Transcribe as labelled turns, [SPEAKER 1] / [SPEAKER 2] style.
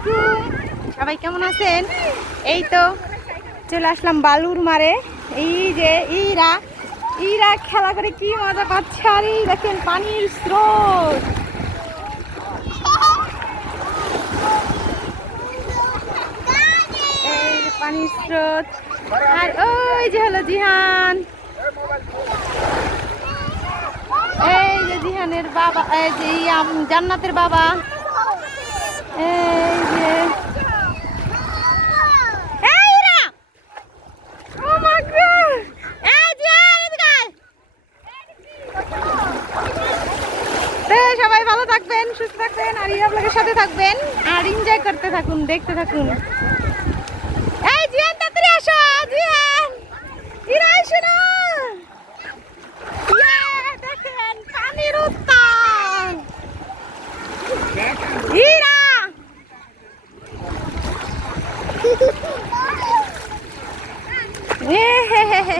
[SPEAKER 1] আলাইকুম সবাই কেমন আছেন? এই তো চলে আসলাম বালুর মারে। এই যে ইরা ইরা খেলা করে কি মজা পাচ্ছে? আর এই দেখেন পানির স্রোত। পানির স্রোত। আর ওই যে হলো জিহান। এই যে জিহানের বাবা, এই যে জান্নাতের বাবা এই যে এই ইরা! Oh my God! এই জিহান, এদিকে আয়। তো সবাই ভালো থাকবেন, সুস্থ থাকবেন, আর ইয়া ব্লগের সাথে থাকবেন, আর এনজয় করতে থাকুন, দেখতে থাকুন। এই, জিয়ান, তাড়াতাড়ি আসো, জিয়ান। ইরা আসো না। দেখেন, পানির উত্তাল। ইরা। হে।